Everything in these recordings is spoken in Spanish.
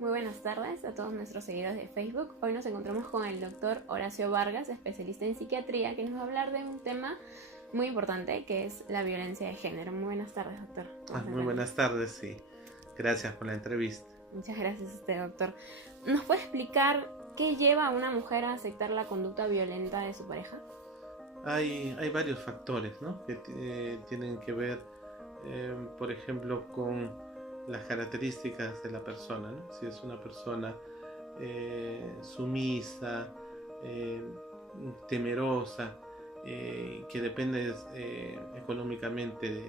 Muy buenas tardes a todos nuestros seguidores de Facebook. Hoy nos encontramos con el doctor Horacio Vargas, especialista en psiquiatría, que nos va a hablar de un tema muy importante que es la violencia de género. Muy buenas tardes, doctor. Muy buenas tardes, sí. Gracias por la entrevista. Muchas gracias a usted, doctor. ¿Nos puede explicar qué lleva a una mujer a aceptar la conducta violenta de su pareja? Hay varios factores, ¿no? que tienen que ver, por ejemplo, con las características de la persona, ¿no? Si es una persona sumisa, temerosa, que depende económicamente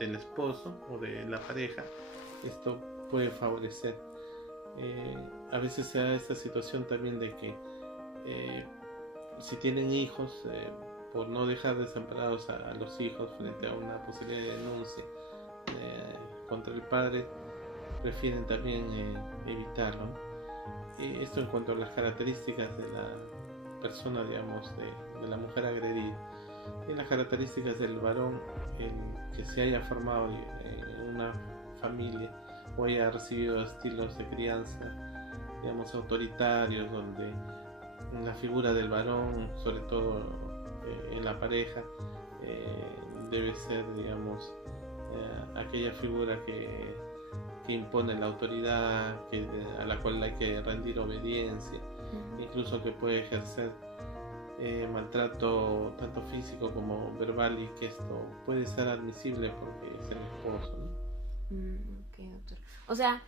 del esposo o de la pareja, esto puede favorecer. A veces se da esta situación también de que si tienen hijos, por no dejar desamparados a los hijos frente a una posibilidad de denuncia contra el padre, prefieren también evitarlo, ¿no? Esto en cuanto a las características de la persona, digamos, de la mujer agredida. Y las características del varón, el que se haya formado en una familia o haya recibido estilos de crianza, digamos, autoritarios, donde la figura del varón, sobre todo en la pareja, debe ser, digamos, aquella figura que impone la autoridad, a la cual hay que rendir obediencia, incluso que puede ejercer maltrato tanto físico como verbal, y que esto puede ser admisible porque es el esposo, ¿no? Ok, doctor. O sea,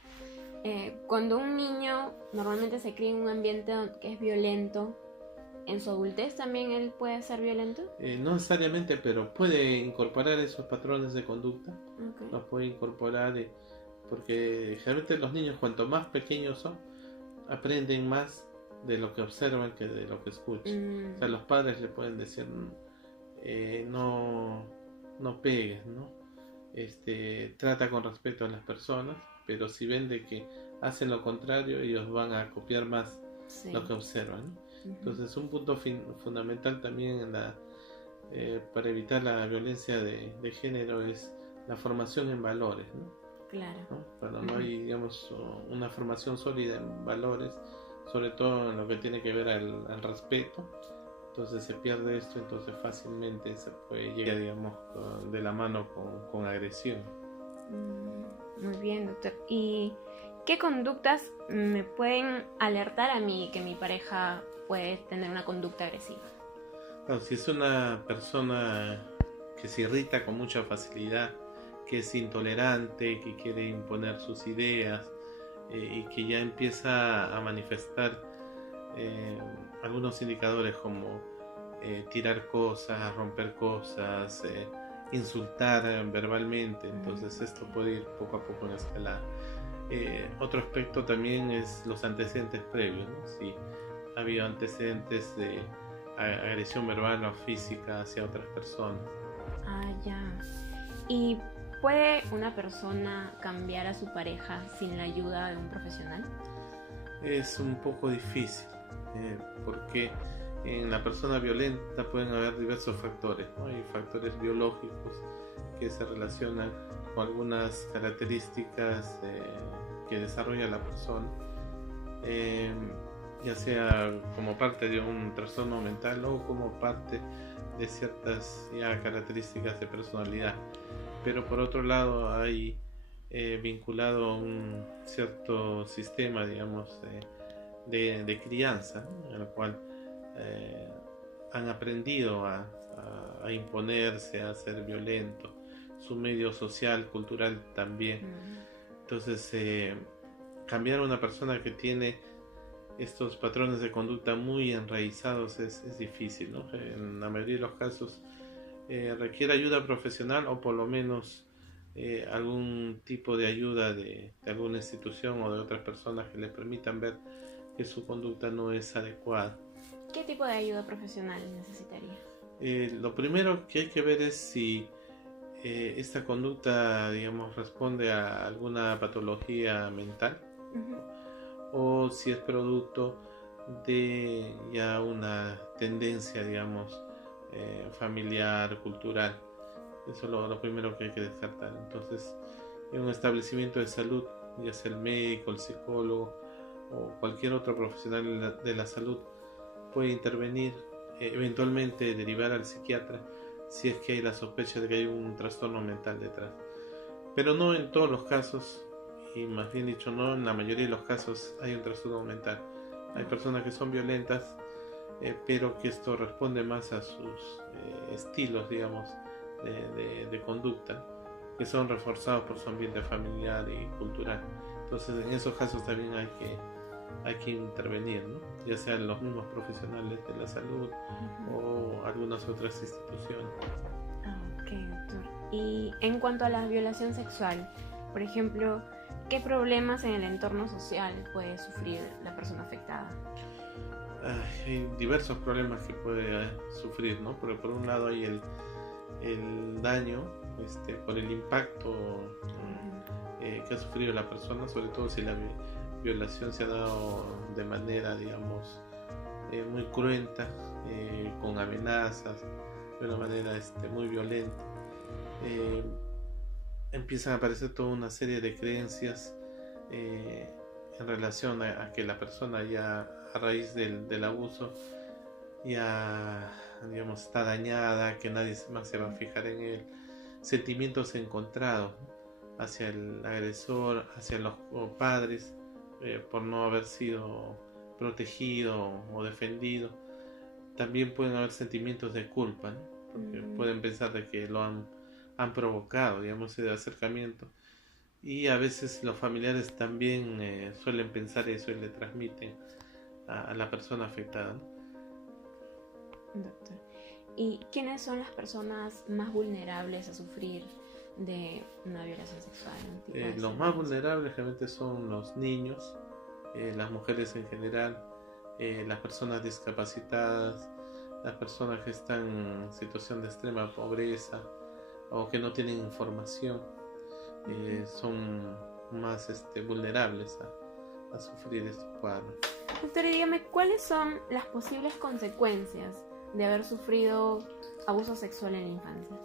cuando un niño normalmente se cría en un ambiente que es violento, ¿en su adultez también él puede ser violento? No necesariamente, pero puede incorporar esos patrones de conducta. Okay. Los puede incorporar, porque generalmente los niños, cuanto más pequeños son, aprenden más de lo que observan que de lo que escuchan. O sea, los padres le pueden decir no pegues, ¿no? Trata con respeto a las personas, pero si ven de que hacen lo contrario, ellos van a copiar más lo que observan, ¿no? Entonces, un punto fundamental también para evitar la violencia de género es la formación en valores, ¿no? Claro. ¿No? Cuando no hay, digamos, una formación sólida en valores, sobre todo en lo que tiene que ver al respeto, entonces se pierde esto, entonces fácilmente se puede llegar, digamos, de la mano con agresión. Muy bien, doctor. ¿Y qué conductas me pueden alertar a mí que mi pareja puede tener una conducta agresiva? Bueno, si es una persona que se irrita con mucha facilidad, que es intolerante, que quiere imponer sus ideas, y que ya empieza a manifestar algunos indicadores como tirar cosas, romper cosas, insultar verbalmente, entonces esto puede ir poco a poco en escalada. Otro aspecto también es los antecedentes previos, ¿no? Si ha habido antecedentes de agresión verbal o física hacia otras personas. Ya. ¿Y puede una persona cambiar a su pareja sin la ayuda de un profesional? Es un poco difícil, porque en la persona violenta pueden haber diversos factores, ¿no? Hay factores biológicos que se relacionan con algunas características que desarrolla la persona, ya sea como parte de un trastorno mental o como parte de ciertas características de personalidad. Pero por otro lado hay vinculado a un cierto sistema, digamos, de crianza, ¿no? En el cual han aprendido a imponerse, a ser violentos, su medio social, cultural también. Entonces, cambiar a una persona que tiene estos patrones de conducta muy enraizados es difícil, ¿no? En la mayoría de los casos requiere ayuda profesional, o por lo menos algún tipo de ayuda de alguna institución o de otras personas que le permitan ver que su conducta no es adecuada. ¿Qué tipo de ayuda profesional necesitaría? Lo primero que hay que ver es si esta conducta, digamos, responde a alguna patología mental, o si es producto de ya una tendencia, digamos, familiar, cultural. Eso es lo primero que hay que descartar. Entonces, en un establecimiento de salud ya sea el médico, el psicólogo o cualquier otro profesional de la salud puede intervenir, eventualmente derivar al psiquiatra si es que hay la sospecha de que hay un trastorno mental detrás. Pero no en todos los casos, y más bien dicho, no en la mayoría de los casos hay un trastorno mental. Hay personas que son violentas, pero que esto responde más a sus estilos, digamos, de conducta, que son reforzados por su ambiente familiar y cultural. Entonces, en esos casos también hay que intervenir, ¿no? Ya sean los mismos profesionales de la salud o algunas otras instituciones. Ok, doctor. Y en cuanto a la violación sexual, por ejemplo, ¿qué problemas en el entorno social puede sufrir la persona afectada? Hay diversos problemas que puede sufrir, ¿no? Porque por un lado hay el daño por el impacto que ha sufrido la persona, sobre todo si la violación se ha dado de manera, digamos, muy cruenta, con amenazas, de una manera muy violenta. Empiezan a aparecer toda una serie de creencias en relación a que la persona ya a raíz del abuso ya, digamos, está dañada, que nadie más se va a fijar en él, sentimientos encontrados, ¿no?, hacia el agresor, hacia los padres, por no haber sido protegido o defendido. También pueden haber sentimientos de culpa, ¿no?, porque pueden pensar de que lo han provocado, digamos, ese acercamiento. Y a veces los familiares también suelen pensar eso y le transmiten a la persona afectada, ¿no? Doctor, ¿y quiénes son las personas más vulnerables a sufrir de una violación sexual? Los más vulnerables realmente son los niños, las mujeres en general, las personas discapacitadas, las personas que están en situación de extrema pobreza o que no tienen información, son más vulnerables a sufrir estos cuadros. Doctor, y dígame, ¿cuáles son las posibles consecuencias de haber sufrido abuso sexual en la infancia?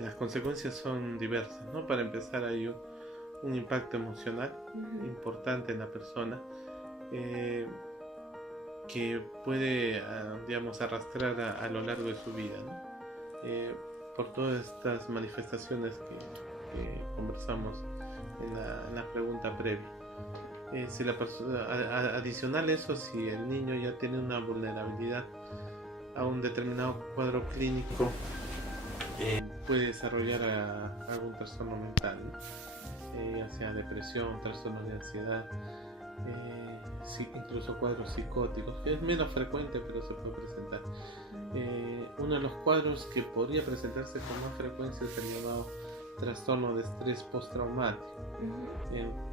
Las consecuencias son diversas, ¿no? Para empezar, hay un impacto emocional importante en la persona, que puede, digamos, arrastrar a lo largo de su vida, ¿no? Por todas estas manifestaciones que conversamos en la pregunta previa. Si la persona, adicional a eso, si el niño ya tiene una vulnerabilidad a un determinado cuadro clínico, puede desarrollar algún trastorno mental, ¿no? Ya sea depresión, trastornos de ansiedad, incluso cuadros psicóticos, que es menos frecuente pero se puede presentar. Uno de los cuadros que podría presentarse con más frecuencia es el llamado trastorno de estrés postraumático,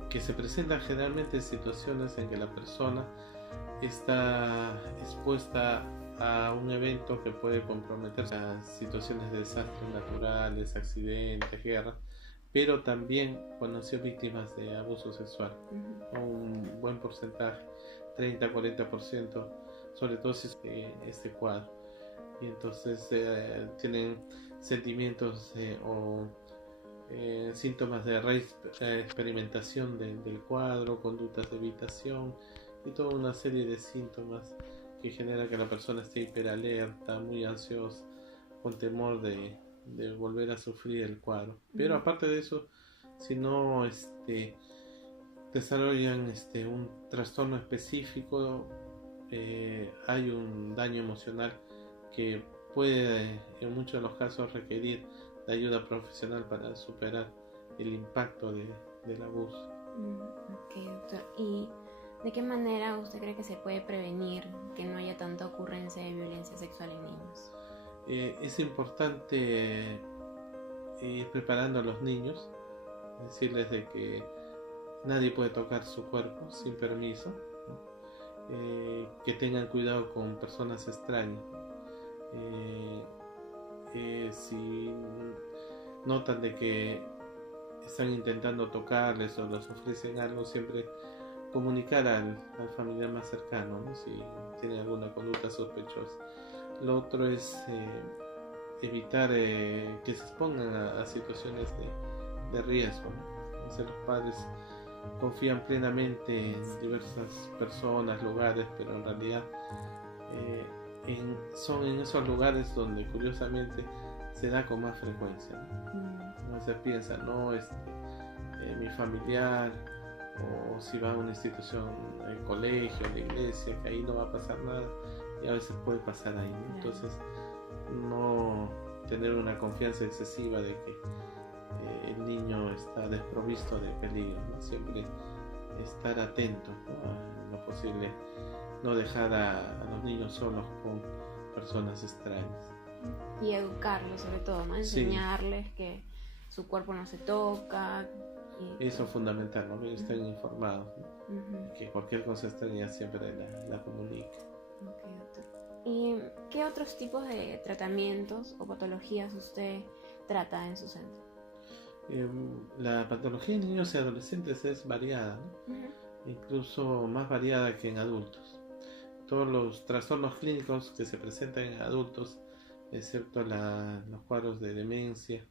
que se presenta generalmente en situaciones en que la persona está expuesta a un evento que puede comprometer a situaciones de desastres naturales, accidentes, guerras, pero también cuando han sido víctimas de abuso sexual, un buen porcentaje, 30-40%, sobre todo si es este cuadro. Y entonces tienen sentimientos o síntomas de experimentación del cuadro, conductas de evitación y toda una serie de síntomas que genera que la persona esté hiperalerta, muy ansiosa, con temor de volver a sufrir el cuadro. Pero aparte de eso, si no desarrollan un trastorno específico, hay un daño emocional que puede en muchos de los casos requerir de ayuda profesional para superar el impacto del abuso. Ok, doctor. ¿Y de qué manera usted cree que se puede prevenir que no haya tanta ocurrencia de violencia sexual en niños? Es importante ir preparando a los niños, decirles de que nadie puede tocar su cuerpo sin permiso, ¿no? Que tengan cuidado con personas extrañas. Si notan de que están intentando tocarles o les ofrecen algo, siempre comunicar al familiar más cercano, ¿no?, si tienen alguna conducta sospechosa. Lo otro es evitar que se expongan a situaciones de riesgo, ¿no? Entonces los padres confían plenamente en diversas personas, lugares, pero en realidad son en esos lugares donde curiosamente se da con más frecuencia, ¿no? Uno se piensa, no, mi familiar, o si va a una institución, el colegio, la iglesia, que ahí no va a pasar nada, y a veces puede pasar ahí, ¿no? Entonces, no tener una confianza excesiva de que el niño está desprovisto de peligro, ¿no? Siempre estar atento, ¿no? A lo posible, no dejar a los niños solos con personas extrañas. Y educarlos sobre todo, ¿no? Enseñarles que su cuerpo no se toca. Eso es fundamental, ¿no? Que estén informados, ¿no? Que cualquier cosa extraña siempre la comunique. Okay, doctor. ¿Y qué otros tipos de tratamientos o patologías usted trata en su centro? La patología en niños y adolescentes es variada, ¿no? Incluso más variada que en adultos. Todos los trastornos clínicos que se presentan en adultos, excepto los cuadros de demencia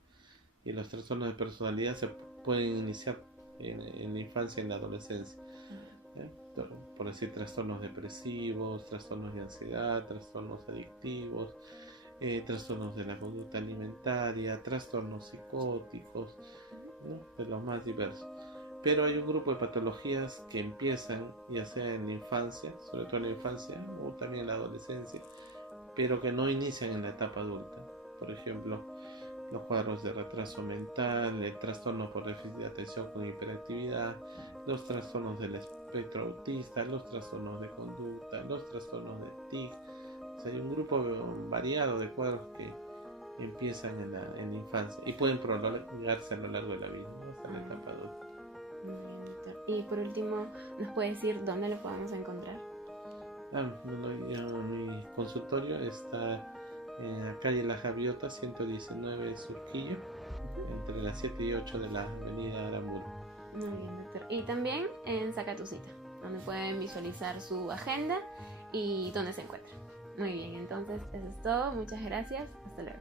y los trastornos de personalidad, se pueden iniciar en la infancia y en la adolescencia. Por decir, trastornos depresivos, trastornos de ansiedad, trastornos adictivos, trastornos de la conducta alimentaria, trastornos psicóticos, ¿no? De los más diversos. Pero hay un grupo de patologías que empiezan ya sea en la infancia, sobre todo en la infancia o también en la adolescencia, pero que no inician en la etapa adulta. Por ejemplo, los cuadros de retraso mental, el trastorno por déficit de atención con hiperactividad, los trastornos del espectro autista, los trastornos de conducta, los trastornos de TIC. O sea, hay un grupo variado de cuadros que empiezan en la infancia y pueden prolongarse a lo largo de la vida, ¿no? Hasta la etapa adulta. Y por último, ¿nos puede decir dónde lo podemos encontrar? Mi consultorio está en la calle La Javiota 119 Surquillo, entre las 7 y 8 de la avenida Aramburu. Muy bien, doctor. Y también en Saca tu Cita, donde pueden visualizar su agenda y dónde se encuentra. Muy bien, entonces eso es todo. Muchas gracias. Hasta luego.